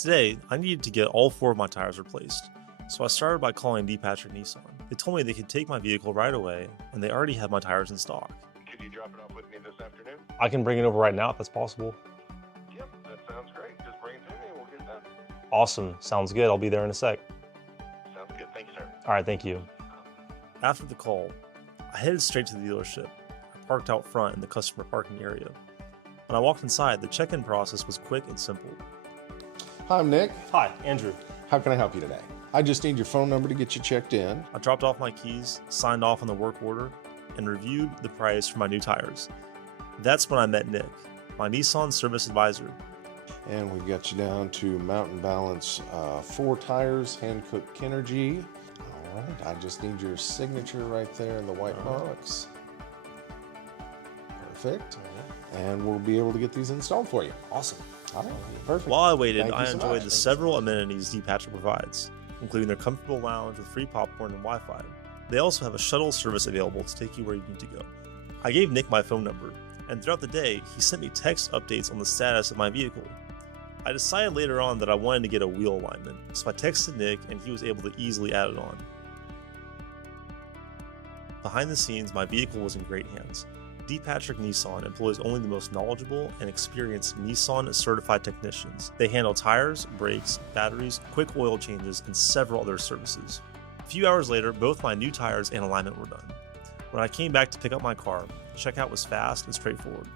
Today, I needed to get all 4 of my tires replaced, so I started by calling D-Patrick Nissan. They told me they could take my vehicle right away, and they already have my tires in stock. Could you drop it off with me this afternoon? I can bring it over right now if that's possible. Yep, that sounds great. Just bring it to me and we'll get it done. Awesome, sounds good. I'll be there in a sec. Sounds good. Thank you, sir. All right, thank you. After the call, I headed straight to the dealership. I parked out front in the customer parking area. When I walked inside, the check-in process was quick and simple. Hi, I'm Nick. Hi, Andrew. How can I help you today? I just need your phone number to get you checked in. I dropped off my keys, signed off on the work order, and reviewed the price for my new tires. That's when I met Nick, my Nissan Service advisor. And we got you down to Mountain Balance 4 tires, hand-cooked Kinergy. All right, I just need your signature right there in the white box. Perfect. And we'll be able to get these installed for you. Awesome. All right, perfect. While I waited, Thank you I so enjoyed much. the several amenities D-Patrick provides, including their comfortable lounge with free popcorn and Wi-Fi. They also have a shuttle service available to take you where you need to go. I gave Nick my phone number, and throughout the day, he sent me text updates on the status of my vehicle. I decided later on that I wanted to get a wheel alignment, so I texted Nick and he was able to easily add it on. Behind the scenes, my vehicle was in great hands. D-Patrick Nissan employs only the most knowledgeable and experienced Nissan certified technicians. They handle tires, brakes, batteries, quick oil changes, and several other services. A few hours later, both my new tires and alignment were done. When I came back to pick up my car, checkout was fast and straightforward.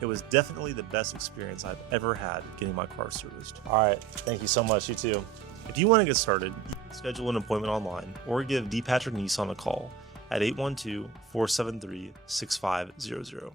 It was definitely the best experience I've ever had getting my car serviced. All right, thank you so much. You too. If you want to get started, you can schedule an appointment online or give D-Patrick Nissan a call at 812-473-6500.